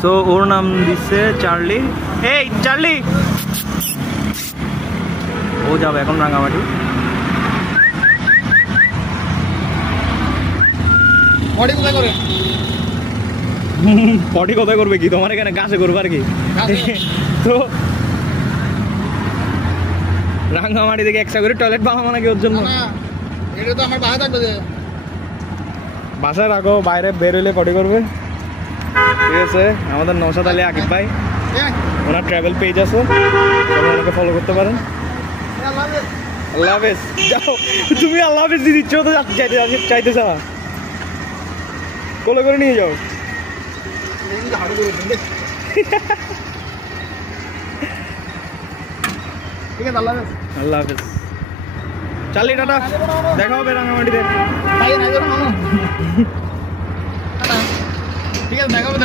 সো ওর নাম দিচ্ছে চার্লি। এই চার্লি, ও যাবে এখন রাঙামাটি। পটি কোথায় করবে কি, তোমার এখানে গাছে করবে আর কি। তো রাঙামাটি থেকে এক্সট্রা করে টয়লেট বানাবো নাকি ওর জন্য? এটা তো আমার বাসায় থাকবে, বাসায় রাখো, বাইরে বের হইলে পটি করবে। ঠিক আছে, আমাদের নওশাদ আলী আকিব ভাই, ওনার ট্রাভেল পেজ আছে, ওনাকে ফলো করতে পারেন। আল্লাহ হাফেজ। যাও তুমি, আল্লাহ হাফেজ দিয়ে দিচ্ছ তো, চাইতেছ না, কোলে করে নিয়ে যাও। ঠিক আছে, আল্লাহ হাফেজ। চার্লি টাটা, দেখা হবে রাঙামাটিতে। ঠিক আছে, দেখা হবে।